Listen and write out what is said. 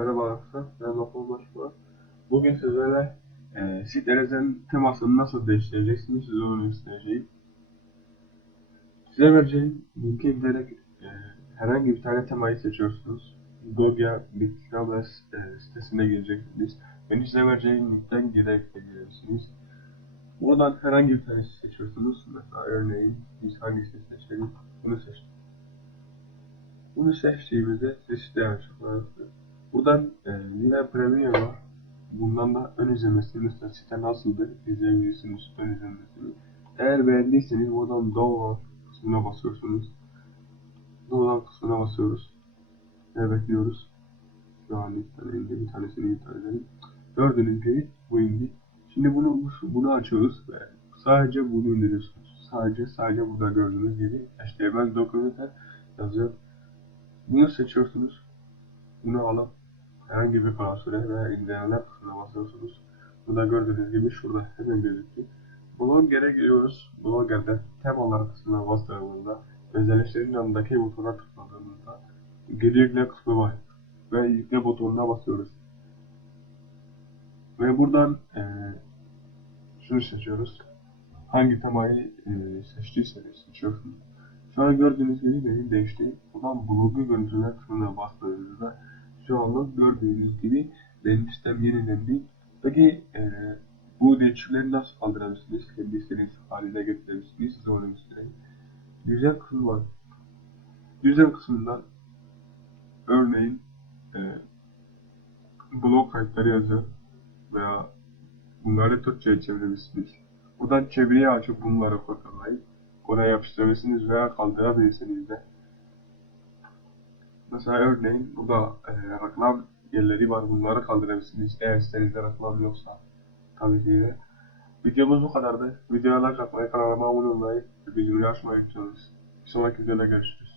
Merhaba arkadaşlar, ben Doktor Başbuğ. Bugün sizlerle e, sitenizin temasını nasıl değiştireceksiniz size onu göstereceğim. Size vereceğim linke giderek e, herhangi bir tane temayı seçiyorsunuz. Gogia Bitcoin e, sitesine gireceksiniz. Benim size vereceğim linkten giderek de girebilirsiniz. Buradan herhangi bir tanesi seçiyorsunuz. Mesela örneğin biz hangisini seçelim? Bunu seçtim. Bunu seçtiğimizde site açıklar. Buradan e, yine Premium var. Bundan da ön izlemesini mesela site nasıldı izleyebilirsiniz ön izlemesini. Eğer beğendiyseniz buradan download kısmına basıyorsunuz. Download kısmına basıyoruz. Ve bekliyoruz. Şu an indi bir tanesini iptal edelim. Gördüğünüz gibi bu indi. Şimdi bunu bunu açıyoruz ve sadece bunu indiriyorsunuz. Sadece sadece burada gördüğünüz gibi HTML dokümanter yazıyor. Bunu seçiyorsunuz. Bunu alıp herhangi bir klasöre veya indirenler kısmına basıyorsunuz. Burada gördüğünüz gibi şurada hemen gözüktü. Blogger'e giriyoruz. Blogger'de temalar kısmına bastığımızda özelliklerin yanındaki butona tıkladığımızda geri yükle kısmı var. Ve yükle butonuna basıyoruz. Ve buradan e, şunu seçiyoruz. Hangi temayı e, seçtiyseniz seçiyorsunuz. Şu an gördüğünüz gibi benim değişti. Buradan blogu görüntüler kısmına bastığınızda şu anda gördüğünüz gibi benim sistem yenilendi. Peki e, bu değişiklikleri nasıl kaldırabilirsiniz? Kendi istediğiniz haline getirebilirsiniz. Size göstereyim. Düzen kısmı var. Düzen kısmından örneğin e, blog kayıtları yazı veya bunları Türkçe'ye çevirebilirsiniz. Buradan çeviriyi açıp bunları kopyalayıp oraya yapıştırabilirsiniz veya kaldırabilirsiniz de. Mesela örneğin burada e, reklam yerleri var. Bunları kaldırabilirsiniz. Eğer sitenizde reklam yoksa tabii ki de. Videomuz bu kadardı. Videoya like atmayı, kanalıma abone olmayı ve bildirimleri açmayı unutmayın. Bir sonraki videoda görüşürüz.